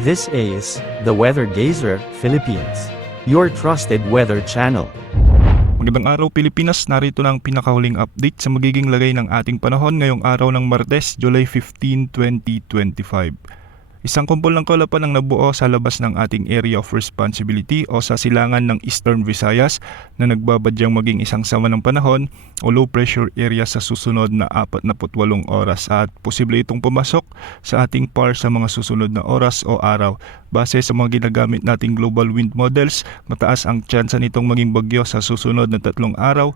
This is the Weather Gazer Philippines, your trusted weather channel. Magandang araw Pilipinas, narito na ang pinakahuling update sa magiging lagay ng ating panahon ngayong araw ng Martes, July 15, 2025. Isang kumpol ng kalapan ang nabuo sa labas ng ating area of responsibility o sa silangan ng Eastern Visayas na nagbabadyang maging isang sama ng panahon o low pressure area sa susunod na 48 oras at posible itong pumasok sa ating PAR sa mga susunod na oras o araw. Base sa mga ginagamit nating global wind models, mataas ang tsansa nitong maging bagyo sa susunod na 3 araw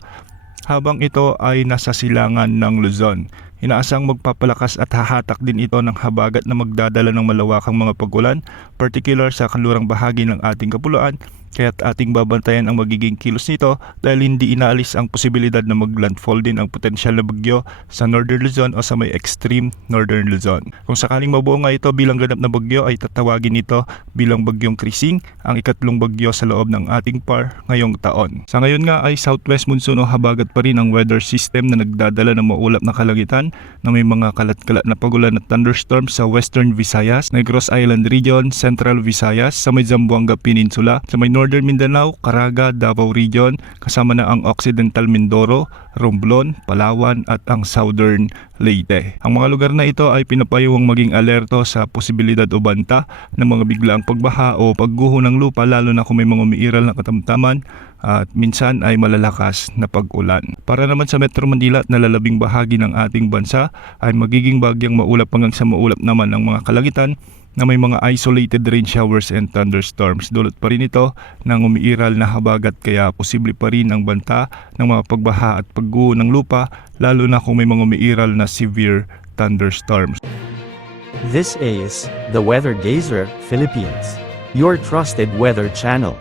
habang ito ay nasa silangan ng Luzon. Inaasang magpapalakas at hahatak din ito ng habagat na magdadala ng malawakang mga pag-ulan, particular sa kanlurang bahagi ng ating kapuluan, kaya't ating babantayan ang magiging kilos nito dahil hindi inaalis ang posibilidad na maglandfall din ang potensyal na bagyo sa Northern Luzon o sa may extreme Northern Luzon. Kung sakaling mabuo nga ito bilang ganap na bagyo ay tatawagin nito bilang bagyong Krising, ang ikatlong bagyo sa loob ng ating PAR ngayong taon. Sa ngayon nga ay southwest monsoon o habagat pa rin ang weather system na nagdadala ng maulap na kalangitan na may mga kalat-kalat na pagulan at thunderstorms sa Western Visayas, Negros Island Region, Central Visayas, sa may Zamboanga Peninsula, sa may Northern Mindanao, Caraga, Davao Region, kasama na ang Occidental Mindoro, Romblon, Palawan at ang Southern Leyte. Ang mga lugar na ito ay pinapayuhang maging alerto sa posibilidad o banta ng mga biglaang pagbaha o pagguho ng lupa lalo na kung may mga umiiral na katamtaman at minsan ay malalakas na pag-ulan. Para naman sa Metro Manila at nalalabing bahagi ng ating bansa ay magiging bagyang maulap hanggang sa maulap naman ang mga kalangitan na may mga isolated rain showers and thunderstorms. Dulot pa rin ito ng umiiral na habagat kaya posible pa rin ang banta ng mga pagbaha at pagguho ng lupa lalo na kung may mga umiiral na severe thunderstorms. This is the Weather Gazer Philippines, your trusted weather channel.